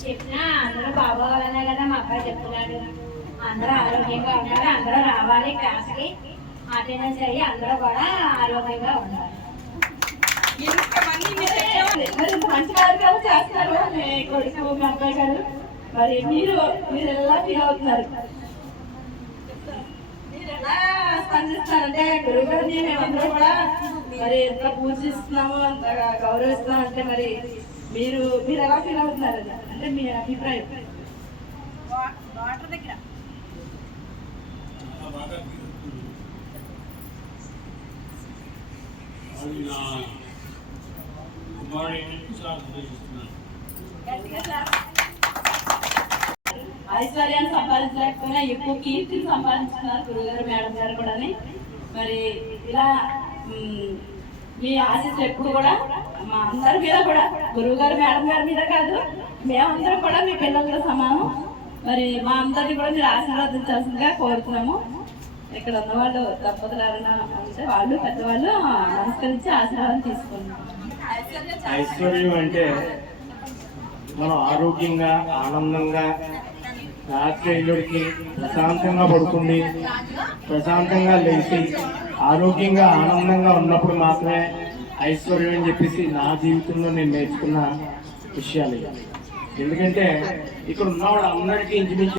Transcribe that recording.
చెప్పినా అందరూ బాగోవాలనే కదా మా అబ్బాయి చెప్తున్నాడు. అందరూ ఆరోగ్యంగా ఉండాలి, అందరూ రావాలి క్లాస్కి, అటెండెన్స్ అయ్యి అందరూ కూడా ఆరోగ్యంగా ఉండాలి. మరి మంచి కార్యక్రమం చేస్తారు మీ కొడుకు మీ అబ్బాయి గారు. మరి మీరు ఎలా ఫీల్ అవుతున్నారు? మీరు ఎలా స్పందిస్తారంటే గురువు గారిని మేమందరూ కూడా మరి ఎంత పూజిస్తున్నాము, అంత గౌరవిస్తున్నాం అంటే మరి మీరు ఎలా ఫీల్ అవుతున్నారు అంటే మీ అభిప్రాయం? ఐశ్వర్యాన్ని సంపాదించలేకపోయినా ఎక్కువ కీర్తిని సంపాదించుకున్నారు గురుగారు మేడం గారు కూడా. మరి ఇలా మీ ఆశీస్సులు ఎప్పుడు కూడా మా అందరి మీద కూడా, గురువు గారు మేడం గారి మీద కాదు, మేమందరం కూడా మీ పిల్లలతో సమానం. మరి మా అందరినీ కూడా మీరు ఆశీర్వదించాల్సిందిగా కోరుతున్నాము. ఇక్కడ ఉన్నవాళ్ళు దంపతులు ఎవరైనా అంటే వాళ్ళు పెద్దవాళ్ళు నమస్కరించి ఆశీర్వాదం తీసుకున్నాం. ఐశ్వర్యం అంటే మనం ఆరోగ్యంగా ఆనందంగా రాత్రి ఇళ్ళకి ప్రశాంతంగా పడుకుంది, ప్రశాంతంగా లేచి ఆరోగ్యంగా ఆనందంగా ఉన్నప్పుడు మాత్రమే ఐశ్వర్యం అని చెప్పేసి నా జీవితంలో నేను నేర్చుకున్న విషయాలు. ఎందుకంటే ఇక్కడ ఉన్నవాడు అందరికీ ఇంచుమించు